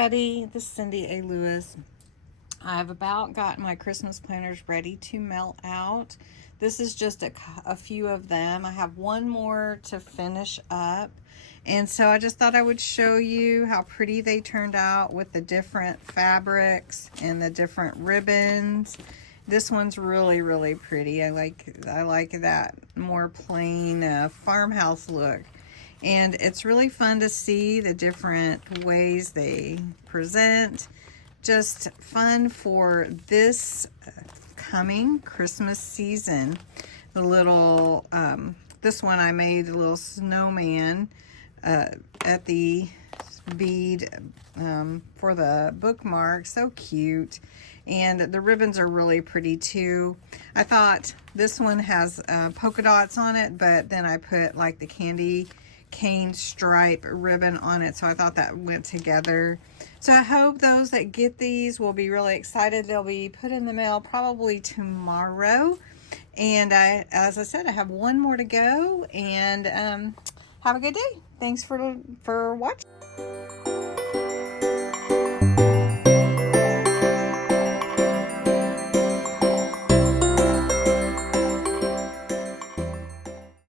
everybody, this is Cindy A. Lewis. I've about got my Christmas planners ready to mail out. This is just a few of them. I have one more to finish up. And so I just thought I would show you how pretty they turned out with the different fabrics and the different ribbons. This one's really, really pretty. I like that more plain farmhouse look. And it's really fun to see the different ways they present. Just fun for this coming Christmas season. The little, this one I made a little snowman at the bead for the bookmark. So cute. And the ribbons are really pretty too. I thought this one has polka dots on it, but then I put like the candy cane stripe ribbon on it, so I thought that went together. So I hope those that get these will be really excited. They'll be put in the mail probably tomorrow. And as I said, I have one more to go. And have a good day. Thanks for watching.